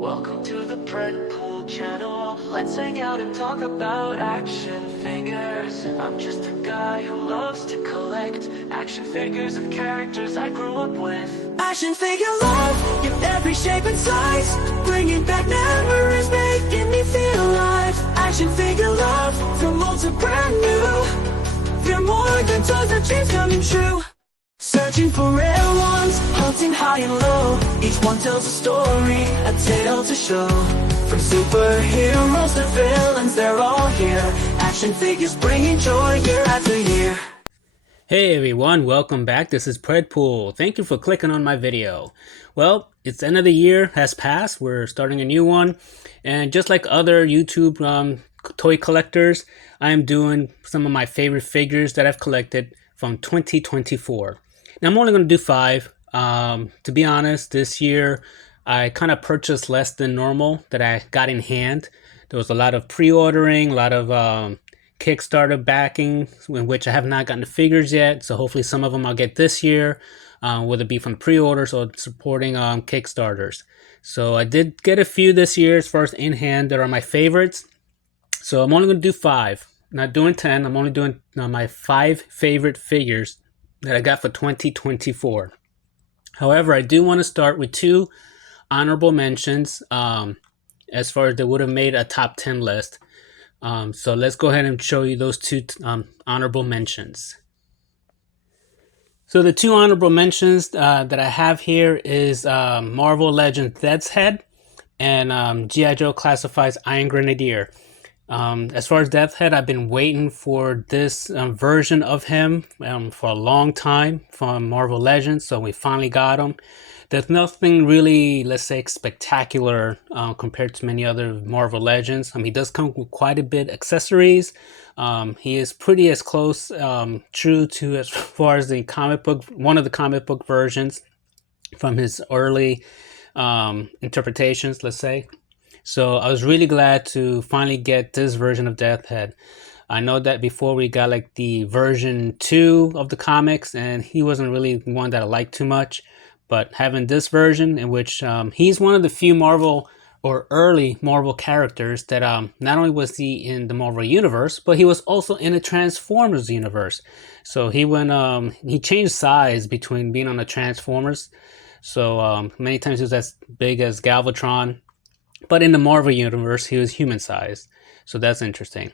Welcome to the Predpool channel. Let's hang out and talk about action figures. I'm just a guy who loves to collect action figures of characters I grew up with. Action figure love in every shape and size, bringing back memories, making me feel alive. Action figure love from old to brand new. They're more than toys, our dreams coming true. Searching for rare ones, hunting high and low. Each one tells a story, a tale to show. From superheroes to villains, they're all here. Action figures bringing joy year after year. Hey everyone, welcome back. This is Predpool. Thank you for clicking on my video. Well, it's the end of the year has passed. We're starting a new one. And just like other YouTube toy collectors, I am doing some of my favorite figures that I've collected from 2024. Now I'm only going to do 5. To be honest, this year I kind of purchased less than normal that I got in hand. There was a lot of pre-ordering, a lot of Kickstarter backing, in which I have not gotten the figures yet. So hopefully some of them I'll get this year, whether it be from pre-orders or supporting Kickstarters. So I did get a few this year as far as in hand that are my favorites. So I'm only going to do 5. Not doing 10. I'm only doing my 5 favorite figures that I got for 2024. However, I do want to start with 2 honorable mentions as far as they would have made a top 10 list. So let's go ahead and show you those 2 honorable mentions. So the 2 honorable mentions that I have here is Marvel Legends Death's Head and G.I. Joe Classified's Iron Grenadier. As far as Death's Head, I've been waiting for this version of him for a long time from Marvel Legends, so we finally got him. There's nothing really, let's say, spectacular compared to many other Marvel Legends. I mean, he does come with quite a bit of accessories. He is pretty as close, true to as far as the comic book, one of the comic book versions from his early interpretations, let's say. So I was really glad to finally get this version of Death's Head. I know that before we got like the version 2 of the comics, and he wasn't really one that I liked too much. But having this version, in which he's one of the few Marvel or early Marvel characters that not only was he in the Marvel universe, but he was also in the Transformers universe. So he changed size between being on the Transformers. So many times he was as big as Galvatron. But in the Marvel universe, he was human-sized. So that's interesting.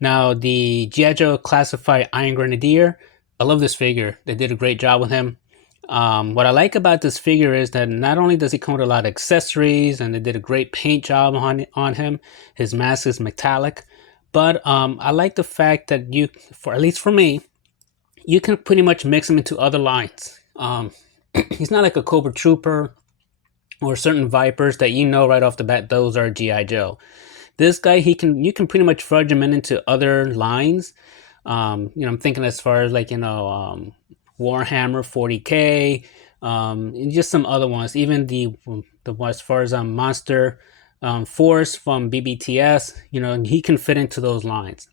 Now, the G.I. Joe Classified Iron Grenadier, I love this figure. They did a great job with him. What I like about this figure is that not only does he come with a lot of accessories, and they did a great paint job on him. His mask is metallic. But I like the fact that at least for me, you can pretty much mix him into other lines. He's not like a Cobra Trooper or certain Vipers that you know right off the bat those are G.I. Joe. This guy, you can pretty much fudge him into other lines. I'm thinking as far as like Warhammer 40K, and just some other ones. Even the as far as Monster Force from BBTS, he can fit into those lines.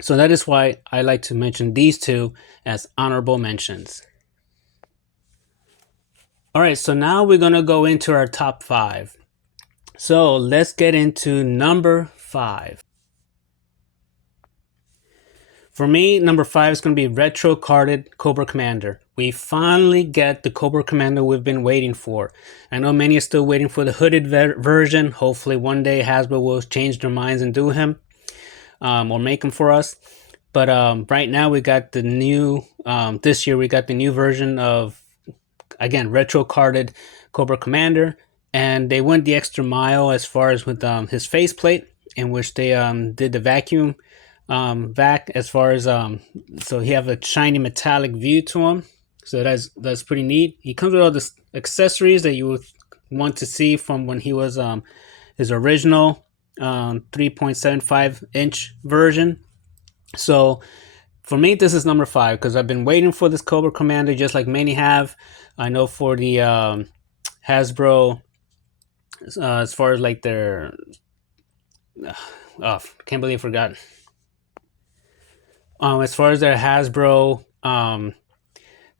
So that is why I like to mention these 2 as honorable mentions. All right, so now we're going to go into our top 5. So let's get into number 5. For me, number 5 is going to be retro carded Cobra Commander. We finally get the Cobra Commander we've been waiting for. I know many are still waiting for the hooded version. Hopefully one day Hasbro will change their minds and do him or make him for us. But right now we got the new, this year we got the new version of, again, retro carded Cobra Commander, and they went the extra mile as far as with his faceplate, in which they did the vacuum vac as far as so he have a shiny metallic view to him. So that's pretty neat. He comes with all the accessories that you would want to see from when he was his original 3.75 inch version. So for me, this is number 5 because I've been waiting for this Cobra Commander just like many have. I know for the Hasbro, as far as like their, can't believe I forgot. As far as their Hasbro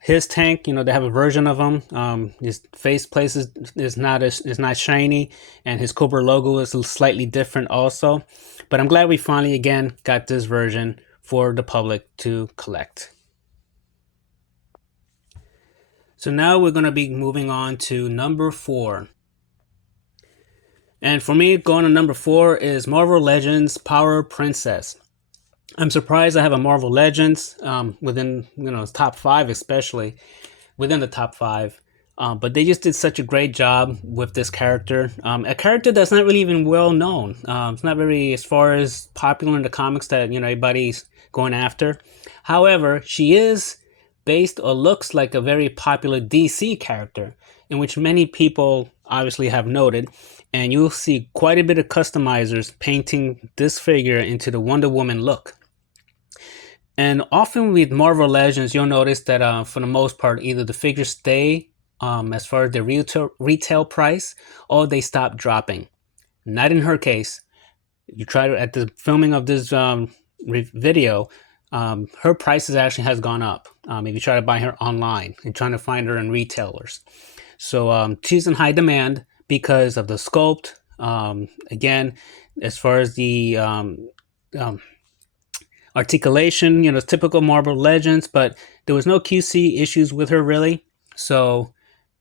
his tank, they have a version of him. His face place is not shiny, and his Cobra logo is slightly different also. But I'm glad we finally again got this version for the public to collect. So now we're going to be moving on to number 4. And for me, going to number 4 is Marvel Legends Power Princess. I'm surprised I have a Marvel Legends within top 5, especially within the top 5. But they just did such a great job with this character. A character that's not really even well known. It's not very, as far as popular in the comics that everybody's going after. However, she is based or looks like a very popular DC character, in which many people obviously have noted. And you'll see quite a bit of customizers painting this figure into the Wonder Woman look. And often with Marvel Legends, you'll notice that for the most part, either the figures stay as far as the retail price, or they stop dropping. Not in her case. You try to, at the filming of this video, her prices actually has gone up. If you try to buy her online and trying to find her in retailers. So she's in high demand because of the sculpt. Again, as far as the articulation, typical Marvel Legends, but there was no QC issues with her really. So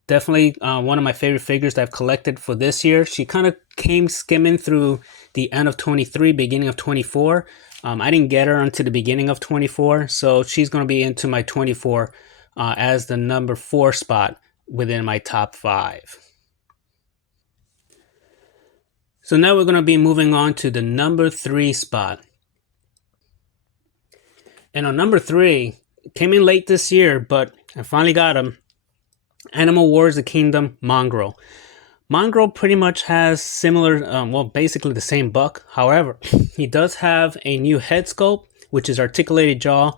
definitely one of my favorite figures that I've collected for this year. She kind of came skimming through the end of 23, beginning of 24. I didn't get her until the beginning of 24, so she's going to be into my 24 as the number 4 spot within my top 5. So now we're going to be moving on to the number 3 spot. And on number 3, came in late this year, but I finally got him. Animal Wars: The Kingdom Mongrel. Mongrel pretty much has similar, basically the same buck. However, he does have a new head sculpt, which is articulated jaw.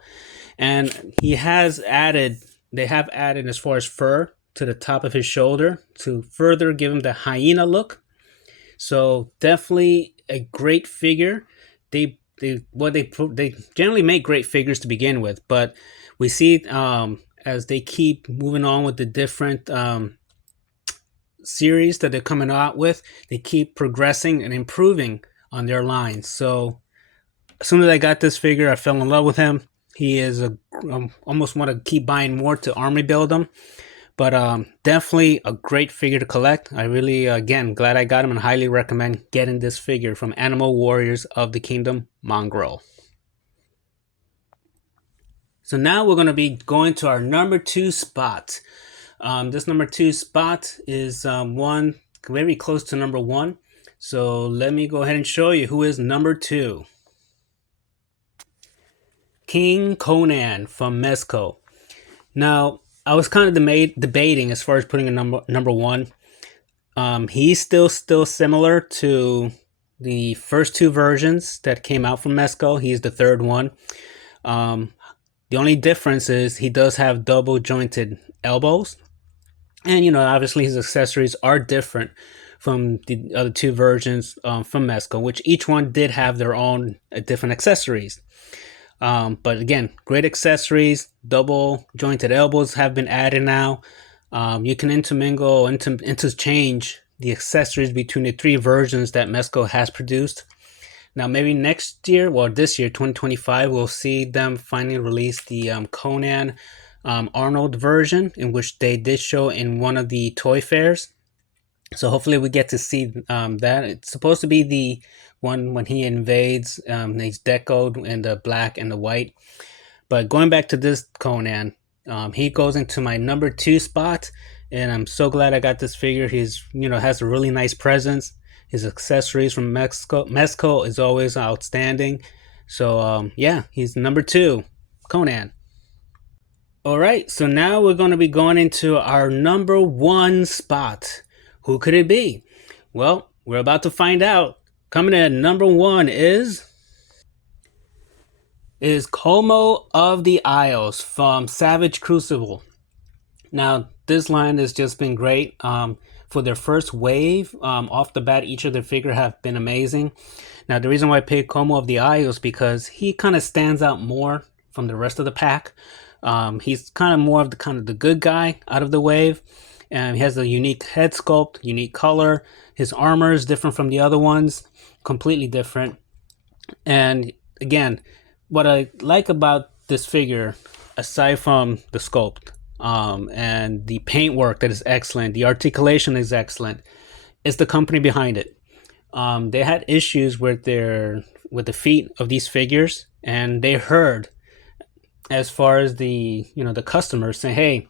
And they have added as far as fur to the top of his shoulder to further give him the hyena look. So definitely a great figure. They generally make great figures to begin with, but we see as they keep moving on with the different series that they're coming out with, they keep progressing and improving on their lines. So as soon as I got this figure, I fell in love with him. He is almost want to keep buying more to army build him. But definitely a great figure to collect. I really, again, glad I got him and highly recommend getting this figure from Animal Warriors of the Kingdom Mongrel. So now we're going to be going to our number 2 spot. This number 2 spot is one very close to number 1. So let me go ahead and show you who is number 2. King Conan from Mezco. Now, I was kind of debating as far as putting a number 1. He's still similar to the first 2 versions that came out from Mezco. He's the 3rd one. The only difference is he does have double jointed elbows. And, obviously his accessories are different from the other 2 versions from Mezco, which each one did have their own different accessories. But again, great accessories. Double jointed elbows have been added now. You can interchange the accessories between the 3 versions that Mezco has produced. Now, maybe next year, this year, 2025, we'll see them finally release the Conan Arnold version, in which they did show in one of the toy fairs. So hopefully we get to see that. It's supposed to be the one when he invades. He's decoed in the black and the white. But going back to this Conan, he goes into my number 2 spot, and I'm so glad I got this figure. He's has a really nice presence. His accessories from Mezco is always outstanding. So yeah, he's number 2, Conan. All right, so now we're going to be going into our number 1 spot. Who could it be? Well, we're about to find out. Coming in at number 1 is Como of the Isles from Savage Crucible. Now, this line has just been great. For their first wave, off the bat, each of their figure have been amazing. Now, the reason why I picked Como of the Isles is because he kind of stands out more from the rest of the pack. He's kind of more of the good guy out of the wave, and he has a unique head sculpt, unique color. His armor is different from the other ones, completely different. And again, what I like about this figure, aside from the sculpt and the paint work that is excellent, the articulation is excellent, is the company behind it. They had issues with the feet of these figures, and they heard as far as the customers saying, "Hey,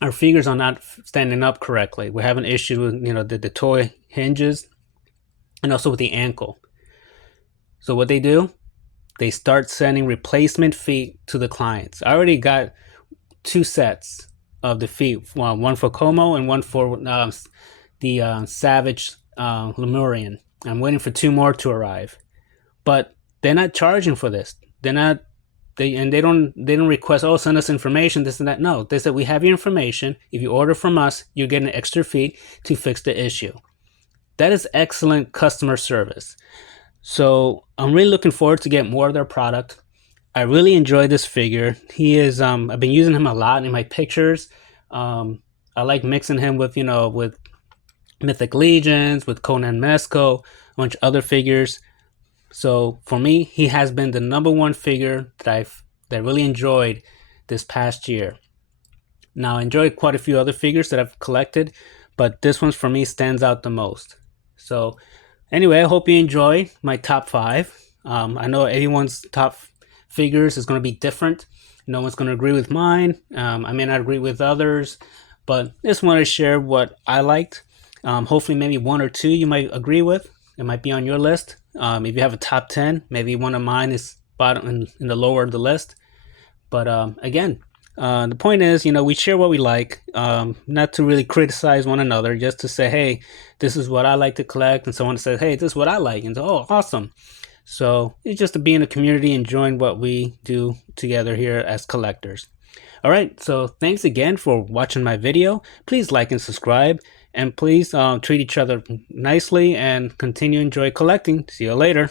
our figures are not standing up correctly. We're having issues with the toy hinges, and also with the ankle." So what they do, they start sending replacement feet to the clients. I already got 2 sets of the feet, one for Como and one for the Savage Lemurian. I'm waiting for 2 more to arrive, but they're not charging for this. They're not. They don't request, oh, send us information, this and that. No, they said, we have your information. If you order from us, you're getting extra fee to fix the issue. That is excellent customer service. So I'm really looking forward to get more of their product. I really enjoy this figure. He is I've been using him a lot in my pictures. I like mixing him with with Mythic Legions, with Conan Mesco, a bunch of other figures. So for me, he has been the #1 figure that I really enjoyed this past year. Now, I enjoyed quite a few other figures that I've collected, but this one for me stands out the most. So anyway, I hope you enjoy my top 5. I know everyone's top figures is going to be different. No one's going to agree with mine. I may not agree with others, but just want to share what I liked. Hopefully maybe 1 or 2 you might agree with. It might be on your list. If you have a top 10, maybe one of mine is bottom in the lower of the list. But again, the point is, we share what we like, not to really criticize one another, just to say, hey, this is what I like to collect, and someone says, hey, this is what I like, and so, oh, awesome. So it's just to be in a community, enjoying what we do together here as collectors. All right, so thanks again for watching my video. Please like and subscribe, and please treat each other nicely and continue to enjoy collecting. See you later.